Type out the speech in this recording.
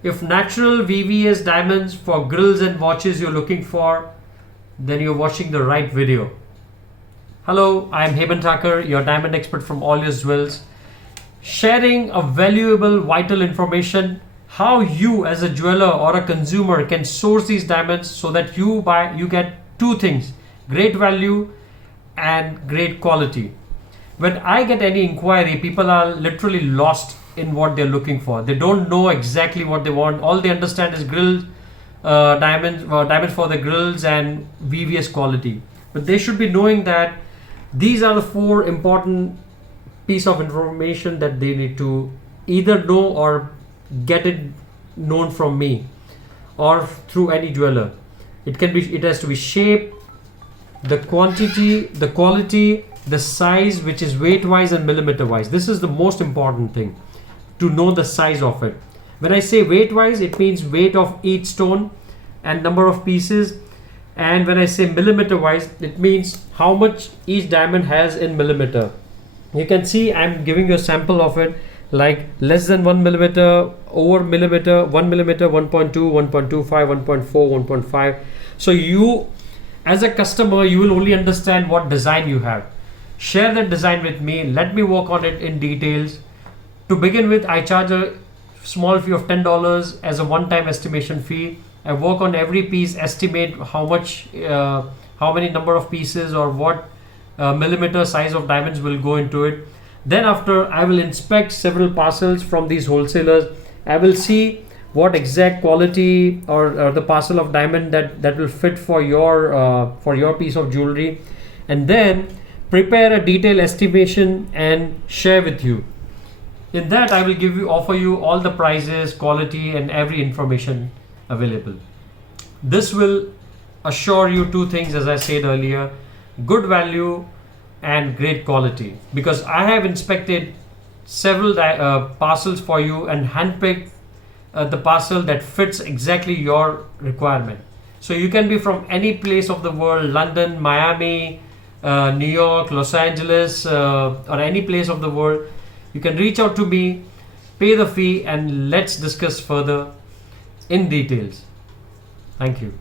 If natural VVS diamonds for grills and watches you're looking for, then you're watching the right video. Hello, I'm Hemant Thakur, your diamond expert from All Your Jewels, sharing a valuable, vital information how you as a jeweler or a consumer can source these diamonds so that you get two things: great value and great quality. When I get any inquiry, people are literally lost in what they're looking for. They don't know exactly what they want. All they understand is grill diamonds for the grills and VVS quality. But they should be knowing that these are the four important piece of information that they need to either know or get it known from me or through any jeweler. It has to be shape, the quantity, the quality, the size, which is weight wise and millimeter wise. This is the most important thing, to know the size of it. When I say weight wise, it means weight of each stone and number of pieces. And when I say millimeter wise, it means how much each diamond has in millimeter. You can see I'm giving you a sample of it, like less than 1 millimeter, over millimeter, 1 millimeter, 1.2, 1.25, 1.4, 1.5. So you as a customer, you will only understand what design you have. Share that design with me. Let me work on it in details. To begin with, I charge a small fee of $10 as a one-time estimation fee. I work on every piece, estimate how many number of pieces or what millimeter size of diamonds will go into it. Then after, I will inspect several parcels from these wholesalers. I will see what exact quality or the parcel of diamond that will fit for your piece of jewelry, and then prepare a detailed estimation and share with you. In that, I will offer you all the prices, quality, and every information available. This will assure you two things, as I said earlier: good value and great quality, because I have inspected several parcels for you and handpicked the parcel that fits exactly your requirement. So you can be from any place of the world: London, Miami, New York, Los Angeles, or any place of the world. You can reach out to me, pay the fee, and let's discuss further in details. Thank you.